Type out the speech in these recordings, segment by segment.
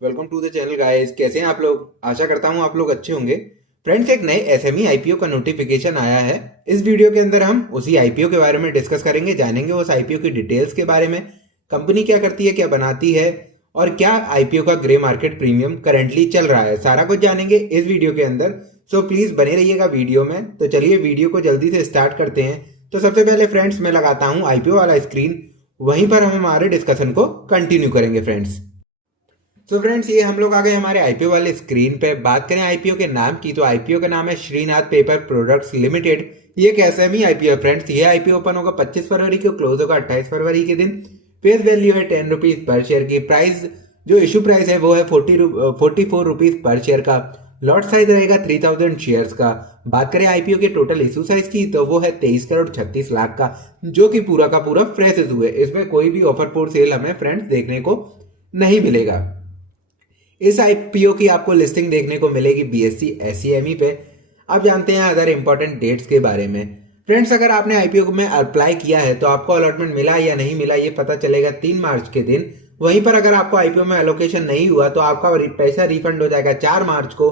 Welcome to the channel guys. कैसे हैं आप लोग? आशा करता हूं आप लोग अच्छे होंगे। फ्रेंड्स, एक नए एसएमई आईपीओ का नोटिफिकेशन आया है। इस वीडियो के अंदर हम उसी आईपीओ के बारे में डिस्कस करेंगे, जानेंगे उस आईपीओ की डिटेल्स के बारे में, कंपनी क्या करती है, क्या बनाती है और क्या आईपीओ का ग्रे मार्केट प्रीमियम करंटली चल रहा है। सारा कुछ जानेंगे इस वीडियो के अंदर। सो प्लीज बने रहिएगा वीडियो में। तो चलिए वीडियो को जल्दी से स्टार्ट करते हैं। तो सबसे पहले फ्रेंड्स मैं लगाता हूँ आईपीओ वाला स्क्रीन, वहीं पर हम हमारे डिस्कशन को कंटिन्यू करेंगे फ्रेंड्स। तो फ्रेंड्स, ये हम लोग आ गए हमारे आईपीओ वाले स्क्रीन पे। बात करें आईपीओ के नाम की, तो आईपीओ का नाम है श्रीनाथ पेपर प्रोडक्ट्स लिमिटेड। ये एक एसएमई आईपीओ है फ्रेंड्स। ये आईपीओ ओपन होगा 25 फरवरी को, क्लोज होगा 28 फरवरी के दिन। फेस वैल्यू है 10 रुपीज पर शेयर की। प्राइस जो इशू प्राइस है वो है 44 रुपीज पर शेयर का। लॉट साइज रहेगा 3000 शेयर्स का। बात करें आईपीओ के टोटल इशू साइज की, तो वो है 23 करोड़ 36 लाख का, जो कि पूरा का पूरा फ्रेश इशू है। इसमें कोई भी ऑफर फॉर सेल हमें फ्रेंड्स देखने को नहीं मिलेगा। इस आईपीओ की आपको लिस्टिंग देखने को मिलेगी बीएससी एसईएमई पे। अब जानते हैं अदर इंपॉर्टेंट डेट्स के बारे में। फ्रेंड्स, अगर आपने आईपीओ में अप्लाई किया है तो आपको अलॉटमेंट मिला या नहीं मिला ये पता चलेगा 3 मार्च के दिन। वहीं पर अगर आपको आईपीओ में एलोकेशन नहीं हुआ तो आपका पैसा रिफंड हो जाएगा 4 मार्च को।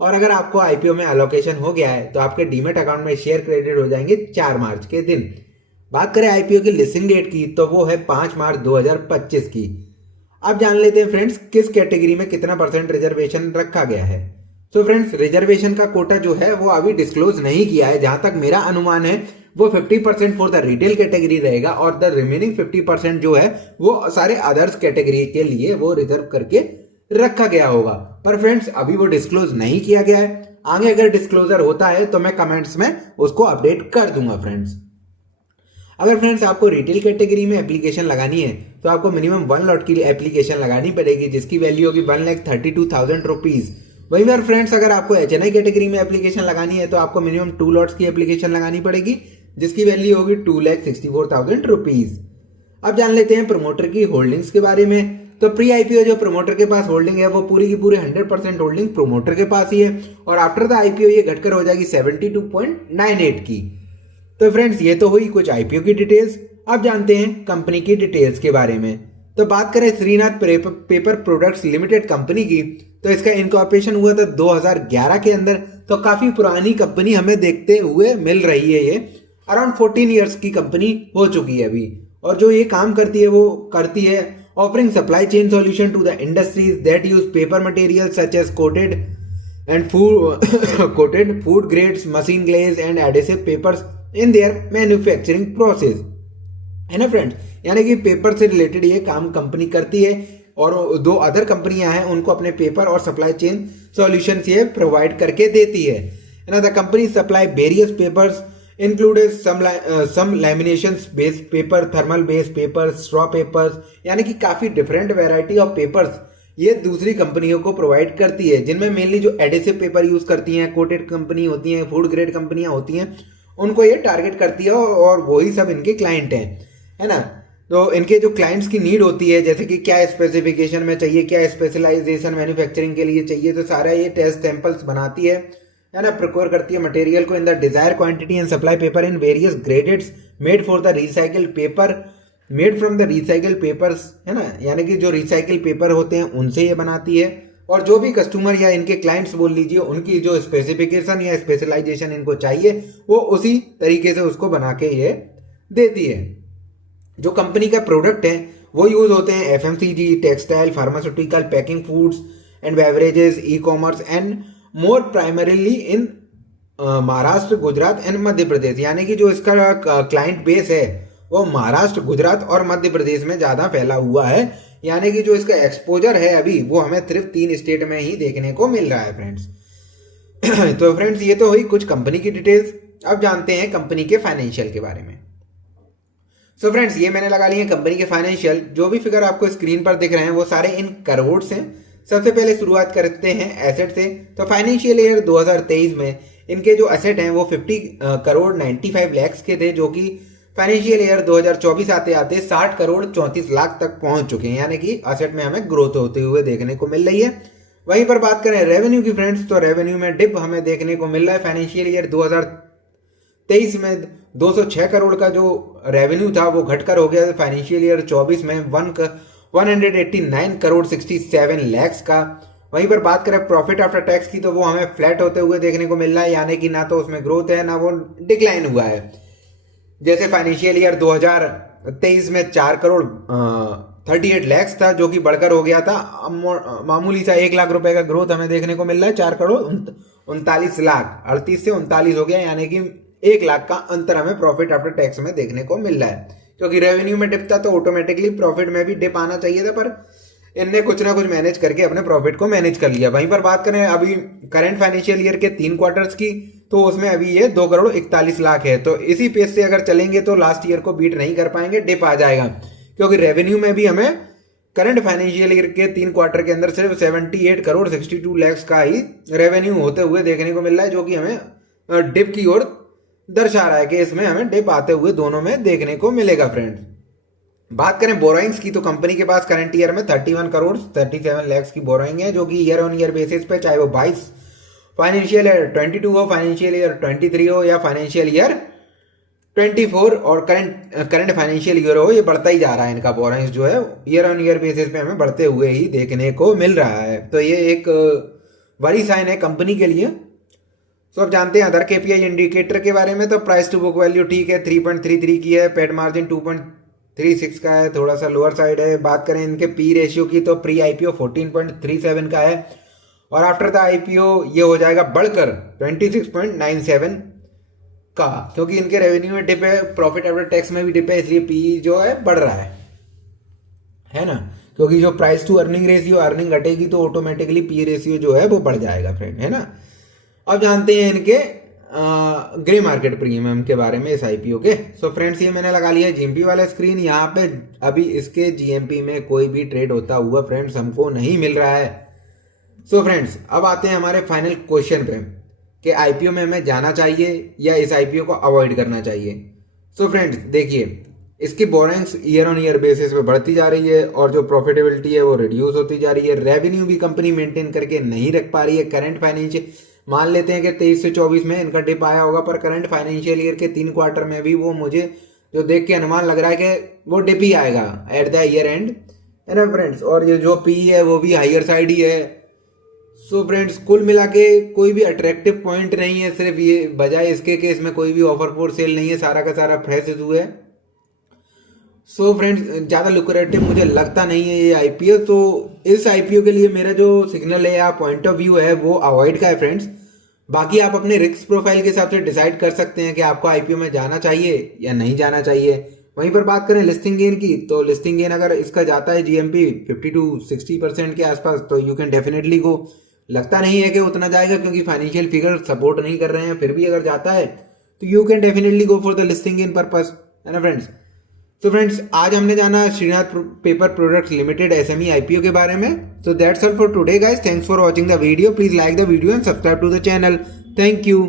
और अगर आपको आईपीओ में एलोकेशन हो गया है तो आपके डीमेट अकाउंट में शेयर क्रेडिट हो जाएंगे 4 मार्च के दिन। बात करें आईपीओ की लिस्टिंग डेट की, तो वो है 5 मार्च 2025 की। अब जान लेते हैं फ्रेंड्स किस कैटेगरी में कितना परसेंट रिजर्वेशन रखा गया है। तो फ्रेंड्स, रिजर्वेशन का कोटा जो है वो अभी डिस्क्लोज नहीं किया है। जहां तक मेरा अनुमान है वो 50% फॉर द रिटेल कैटेगरी रहेगा और द रिमेनिंग 50% जो है वो सारे अदर्स कैटेगरी के लिए वो रिजर्व करके रखा गया होगा। पर फ्रेंड्स, अभी वो डिस्क्लोज नहीं किया गया है। आगे अगर डिस्क्लोजर होता है तो मैं कमेंट्स में उसको अपडेट कर दूंगा फ्रेंड्स। अगर फ्रेंड्स आपको रिटेल कैटेगरी में एप्लीकेशन लगानी है तो आपको मिनिमम 1 लॉट की एप्लीकेशन लगानी पड़ेगी, जिसकी वैल्यू होगी 1,32,000 रुपीज। वहीं पर फ्रेंड्स अगर आपको एचएनआई कैटेगरी में एप्लीकेशन लगानी है तो आपको मिनिमम 2 लॉट्स की एप्लीकेशन लगानी पड़ेगी, जिसकी वैल्यू होगी 2,64,000 रुपीज। अब जान लेते हैं प्रमोटर की होल्डिंग्स के बारे में। तो प्री आईपीओ जो प्रमोटर के पास होल्डिंग है वो पूरी की पूरी 100% होल्डिंग प्रमोटर के पास ही है, और आफ्टर द आईपीओ ये घटकर हो जाएगी 72.98 की। तो फ्रेंड्स, ये तो हुई कुछ आईपीओ की डिटेल्स। अब जानते हैं कंपनी की डिटेल्स के बारे में। तो बात करें Shrinath paper products limited company की, तो इसका इनकॉर्पोरेशन हुआ था 2011 के अंदर। तो काफी पुरानी कंपनी हमें देखते हुए मिल रही है। ये अराउंड 14 ईयर्स की कंपनी हो चुकी है अभी। और जो ये काम करती है वो करती है offering supply chain solution to the industries that use paper material such as coated and food grades, machine glaze and adhesive papers in their manufacturing process, है ना फ्रेंड्स। यानी कि पेपर से रिलेटेड ये काम कंपनी करती है, और 2 अदर कंपनियां हैं उनको अपने पेपर और सप्लाई चेन सॉल्यूशंस ये प्रोवाइड करके देती है ना। The company supply various papers included some laminations based paper, thermal based paper, straw papers, यानी कि काफी डिफरेंट वेराइटी ऑफ पेपर्स ये दूसरी कंपनियों को प्रोवाइड करती है, जिनमें मेनली जो एडेसिव पेपर यूज करती हैं, कोटेड कंपनी होती हैं, फूड ग्रेड कंपनियां होती हैं, उनको ये टारगेट करती है। और वही सब इनके क्लाइंट हैं, है ना। तो इनके जो क्लाइंट्स की नीड होती है, जैसे कि क्या स्पेसिफिकेशन में चाहिए, क्या स्पेशलाइजेशन मैन्युफैक्चरिंग के लिए चाहिए, तो सारा ये टेस्ट सैंपल्स बनाती है ना। प्रिक्योर करती है मटेरियल को in the desire quantity and supply paper in various grades made for the recycled paper, made from the recycled papers, है ना। यानी कि जो रिसाइकल पेपर होते हैं उनसे ये बनाती है। और जो भी कस्टमर या इनके क्लाइंट्स बोल लीजिए, उनकी जो स्पेसिफिकेशन या स्पेशलाइजेशन इनको चाहिए वो उसी तरीके से उसको बना के ये देती है। जो कंपनी का प्रोडक्ट है वो यूज होते हैं FMCG, textile, pharmaceutical, packing foods and beverages, e commerce and more primarily in Maharashtra, Gujarat and Madhya Pradesh. यानी कि जो इसका क्लाइंट बेस है वो महाराष्ट्र, गुजरात और मध्य प्रदेश में ज्यादा फैला हुआ है। यानी कि जो इसका एक्सपोजर है अभी वो हमें सिर्फ 3 स्टेट में ही देखने को मिल रहा है फ्रेंड्स। तो फ्रेंड्स, ये तो हुई कुछ कंपनी की डिटेल्स। अब जानते हैं कंपनी के फाइनेंशियल के बारे में। सो फ्रेंड्स, ये मैंने लगा लिए कंपनी के फाइनेंशियल। जो भी फिगर आपको स्क्रीन पर दिख रहे हैं वो सारे इन करोड़ हैं। सबसे पहले शुरुआत करते हैं एसेट से। तो फाइनेंशियल ईयर 2023 में इनके जो एसेट हैं वो 50 करोड़ 95 लैक्स के थे, जो कि फाइनेंशियल ईयर 2024 आते आते 60 करोड़ 34 लाख तक पहुंच चुके हैं। यानी कि एसेट में हमें ग्रोथ होते हुए देखने को मिल रही है। वहीं पर बात करें रेवेन्यू की फ्रेंड्स, तो रेवेन्यू में डिप हमें देखने को मिल रहा है। फाइनेंशियल ईयर 2023 में 206 करोड़ का जो रेवेन्यू था वो घटकर हो गया फाइनेंशियल ईयर 24 में 189 करोड़ 67 लैक्स का। वहीं पर बात करें प्रॉफिट आफ्टर टैक्स की तो वो हमें फ्लैट होते हुए देखने को मिल रहा है, यानी कि ना तो उसमें ग्रोथ है ना वो डिक्लाइन हुआ है। जैसे फाइनेंशियल ईयर 2023 में 4 करोड़ 38 लैक्स था, जो कि बढ़कर हो गया था मामूली सा 1 लाख रुपए का ग्रोथ हमें देखने को मिल रहा है। 4 करोड़ 39 लाख 38 से 39 हो गया, यानी कि 1 लाख का अंतर हमें प्रॉफिट आफ्टर टैक्स में देखने को मिल रहा है। क्योंकि रेवेन्यू में डिप था तो ऑटोमेटिकली प्रॉफिट में भी डिप आना चाहिए था, पर इनने कुछ ना कुछ मैनेज करके अपने प्रॉफिट को मैनेज कर लिया। वहीं पर बात करें अभी करंट फाइनेंशियल ईयर के 3 क्वार्टर्स की तो उसमें अभी ये 2 करोड़ 41 लाख है। तो इसी पेस से अगर चलेंगे तो लास्ट ईयर को बीट नहीं कर पाएंगे, डिप आ जाएगा। क्योंकि रेवेन्यू में भी हमें करंट फाइनेंशियल ईयर के 3 क्वार्टर के अंदर सिर्फ 78 करोड़ 62 लैक्स का ही रेवेन्यू होते हुए देखने को मिल रहा है, जो कि हमें डिप की ओर दर्शा रहा है कि इसमें हमें डिप आते हुए दोनों में देखने को मिलेगा। फ्रेंड्स, बात करें बोरोइंग्स की तो कंपनी के पास करंट ईयर में 31 करोड़ 37 लैक्स की बोरोइंग है, जो कि ईयर ऑन ईयर बेसिस पे चाहे वो 22 फाइनेंशियल ईयर 22 हो, फाइनेंशियल ईयर 23 हो या फाइनेंशियल ईयर 24 और करंट फाइनेंशियल ईयर हो, ये बढ़ता ही जा रहा है। इनका बोरोइंग्स जो है ईयर ऑन ईयर बेसिस पे हमें बढ़ते हुए ही देखने को मिल रहा है। तो ये एक बड़ी साइन है कंपनी के लिए। तो अब जानते हैं अदर केपीआई इंडिकेटर के बारे में। तो प्राइस टू बुक वैल्यू ठीक है 3.33 की है, पेड मार्जिन 2.36 का है, थोड़ा सा लोअर साइड है। बात करें इनके पी रेशियो की तो प्री आईपीओ 14.37 का है और आफ्टर द आईपीओ ये हो जाएगा बढ़कर 26.97 का, क्योंकि इनके रेवेन्यू में डिप है, प्रॉफिट आफ्टर टैक्स में भी डिप है, इसलिए पी जो है बढ़ रहा है ना। क्योंकि जो price to earning ratio earning घटेगी तो ऑटोमेटिकली पी रेशियो जो है वो बढ़ जाएगा फ्रेंड, है ना। अब जानते हैं इनके ग्रे मार्केट प्रीमियम के बारे में इस आईपीओ के। सो फ्रेंड्स, ये मैंने लगा लिया है जीएमपी वाला स्क्रीन। यहाँ पे अभी इसके जीएमपी में कोई भी ट्रेड होता हुआ फ्रेंड्स हमको नहीं मिल रहा है। सो फ्रेंड्स, अब आते हैं हमारे फाइनल क्वेश्चन पे कि आईपीओ में हमें जाना चाहिए या इस आईपीओ को अवॉइड करना चाहिए। सो फ्रेंड्स देखिए, इसकी borrowings year on year basis पे बढ़ती जा रही है और जो प्रॉफिटेबिलिटी है वो रिड्यूस होती जा रही है। रेवेन्यू भी कंपनी मेंटेन करके नहीं रख पा रही है। करंट फाइनेंशियल मान लेते हैं कि 23 से 24 में इनका डिप आया होगा, पर करंट फाइनेंशियल ईयर के 3 क्वार्टर में भी वो मुझे जो देख के अनुमान लग रहा है कि वो डिप ही आएगा एट द ईयर एंड, है ना फ्रेंड्स। और ये जो पी है वो भी हायर साइड ही है। सो फ्रेंड्स, कुल मिला के कोई भी अट्रैक्टिव पॉइंट नहीं है, सिर्फ ये बजाय इसके कि इसमें कोई भी ऑफर फॉर सेल नहीं है, सारा का सारा फ्रेश इशू है। सो फ्रेंड्स, ज़्यादा लुक्रेटिव मुझे लगता नहीं है ये आईपीओ। तो इस आईपीओ के लिए मेरा जो सिग्नल है या पॉइंट ऑफ व्यू है वो अवॉइड का है फ्रेंड्स। बाकी आप अपने रिस्क प्रोफाइल के हिसाब से डिसाइड कर सकते हैं कि आपको आईपीओ में जाना चाहिए या नहीं जाना चाहिए। वहीं पर बात करें लिस्टिंग गेन की तो लिस्टिंग गेन अगर इसका जाता है जीएमपी 50 to 60% के आसपास तो यू कैन डेफिनेटली गो। लगता नहीं है कि उतना जाएगा क्योंकि फाइनेंशियल फिगर सपोर्ट नहीं कर रहे हैं, फिर भी अगर जाता है तो you can definitely go for the listing gain purpose, है ना फ्रेंड्स। तो फ्रेंड्स, आज हमने जाना Shrinath paper products limited SME IPO के बारे में। So that's all for today guys, thanks for watching the video. Please like the video and subscribe to the channel. Thank you.